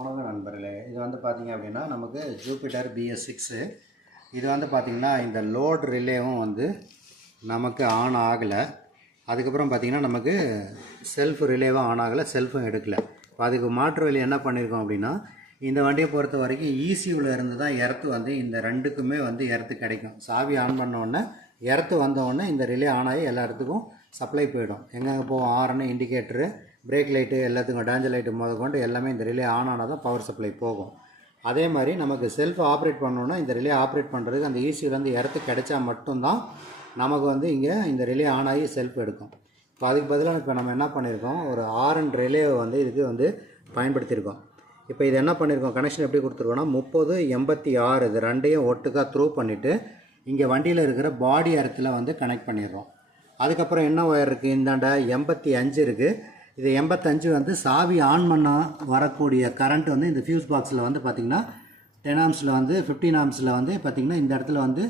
வணக்கம் நண்பர்களே, இது வந்து பார்த்திங்க அப்படின்னா நமக்கு ஜூபிட்டர் BS6. இது வந்து பார்த்திங்கன்னா இந்த லோட் ரிலேவும் வந்து நமக்கு ஆன் ஆகலை. அதுக்கப்புறம் பார்த்திங்கன்னா நமக்கு செல்ஃப் ரிலேவும் ஆன் ஆகலை, செல்ஃபும் எடுக்கலை. இப்போ அதுக்கு மாற்று வழி என்ன பண்ணியிருக்கோம் அப்படின்னா, இந்த வண்டியை பொறுத்த வரைக்கும் ECUவில் இருந்து தான் எர்த்து வந்து இந்த ரெண்டுக்குமே வந்து எர்த்து கிடைக்கும். சாவி ஆன் பண்ணோடனே எர்த்து வந்தோடனே இந்த ரிலே ஆன் ஆகி எல்லா இடத்துக்கும் சப்ளை போயிடும். எங்கெங்கே போவோம், ஹார்னு, இண்டிகேட்டரு, பிரேக் லைட்டு, எல்லாத்துக்கும் டேஞ்சர் லைட்டு முதற்கொண்டு எல்லாமே இந்த ரிலே ஆன் ஆனால் தான் பவர் சப்ளை போகும். அதே மாதிரி நமக்கு செல்ஃப் ஆப்ரேட் பண்ணோன்னா இந்த ரிலே ஆப்ரேட் பண்ணுறதுக்கு அந்த ECUலேருந்து எர்த்து கிடைச்சா மட்டும்தான் நமக்கு வந்து இங்கே இந்த ரிலே ஆன் ஆகி செல்ஃப் எடுக்கும். இப்போ அதுக்கு பதிலாக இப்போ நம்ம என்ன பண்ணியிருக்கோம், ஒரு RN ரிலேவை வந்து இதுக்கு வந்து பயன்படுத்தியிருக்கோம். இப்போ இது என்ன பண்ணியிருக்கோம், கனெக்ஷன் எப்படி கொடுத்துருக்கோன்னா 3086 இது ரெண்டையும் ஒட்டுக்காக த்ரூ பண்ணிவிட்டு இங்கே வண்டியில் இருக்கிற பாடி எர்த்தில் வந்து கனெக்ட் பண்ணிடுறோம். அதுக்கப்புறம் என்ன ஒயர் இருக்குது, இந்தாண்ட 85 இருக்குது. இது 85 வந்து சாவி ஆன் பண்ண வரக்கூடிய கரண்ட் வந்து இந்த ஃபியூஸ் பாக்ஸில் வந்து பார்த்திங்கன்னா 10 ஆம்ஸில் வந்து 15 ஆம்ஸில் வந்து பார்த்திங்கன்னா இந்த இடத்துல வந்து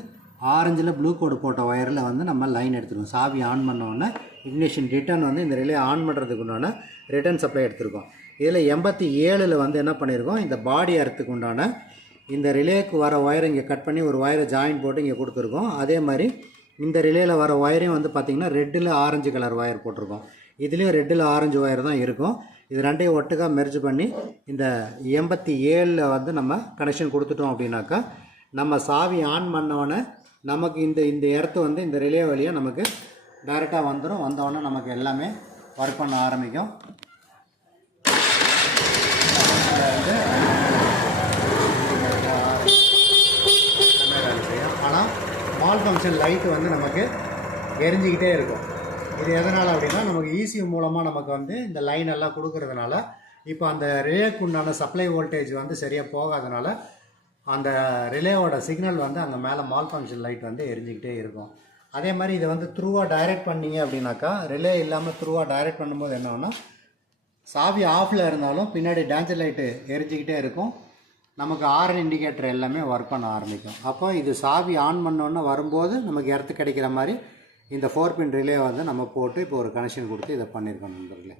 ஆரஞ்சில் ப்ளூ கோடு போட்ட ஒயரில் வந்து நம்ம லைன் எடுத்துருக்கோம். சாவி ஆன் பண்ணோடனே இக்னிஷன் ரிட்டர்ன் வந்து இந்த ரிலே ஆன் பண்ணுறதுக்கு உண்டான ரிட்டர்ன் சப்ளை எடுத்திருக்கோம். இதில் 87 வந்து என்ன பண்ணியிருக்கோம், இந்த பாடி எர்த்துக்கு உண்டான இந்த ரிலேக்கு வர ஒயரை இங்கே கட் பண்ணி ஒரு ஒயரை ஜாயின் போட்டு இங்கே கொடுத்துருக்கோம். அதே மாதிரி இந்த ரிலேயில் வர ஒயரையும் வந்து பார்த்திங்கன்னா ரெட்டில் ஆரஞ்சு கலர் ஒயர் போட்டிருக்கோம். இதுலேயும் ரெட்டில் ஆரஞ்சு ஒயர் தான் இருக்கும். இது ரெண்டையும் ஒட்டுக்காக மெர்ஜ் பண்ணி இந்த 87 வந்து நம்ம கனெக்ஷன் கொடுத்துட்டோம் அப்படின்னாக்கா நம்ம சாவி ஆன் பண்ணோடனே நமக்கு இந்த எர்த்து வந்து இந்த ரிலே வழியாக நமக்கு டைரெக்டாக வந்துடும். வந்தோடனே நமக்கு எல்லாமே ஒர்க் பண்ண ஆரம்பிக்கும். ஆனால் மால் ஃபங்க்ஷன் லைட்டு வந்து நமக்கு எரிஞ்சிக்கிட்டே இருக்கும். இது எதனால் அப்படின்னா நமக்கு ECU மூலமாக நமக்கு வந்து இந்த லைன் எல்லாம் கொடுக்கறதுனால இப்போ அந்த ரிலேக்கு உண்டான சப்ளை வோல்டேஜ் வந்து சரியாக போகாதனால அந்த ரிலேவோட சிக்னல் வந்து அங்கே மேலே மால் ஃபங்க்ஷன் லைட் வந்து எரிஞ்சிக்கிட்டே இருக்கும். அதே மாதிரி இதை வந்து த்ரூவாக டைரக்ட் பண்ணிங்க அப்படின்னாக்கா ரிலே இல்லாமல் த்ரூவாக டைரக்ட் பண்ணும்போது என்னன்னா சாவி ஆஃபில் இருந்தாலும் பின்னாடி டேஞ்சர் லைட்டு எரிஞ்சிக்கிட்டே இருக்கும். நமக்கு ஹார்ன் இண்டிகேட்டர் எல்லாமே ஒர்க் பண்ண ஆரம்பிக்கும். அப்போ இது சாவி ஆன் பண்ணோன்னே வரும்போது நமக்கு எர்த்து கிடைக்கிற மாதிரி இந்த 4 பின் ரிலே வந்து நம்ம போட்டு இப்போ ஒரு கனெக்ஷன் கொடுத்து இதை பண்ணியிருக்கோம் நண்பர்களே.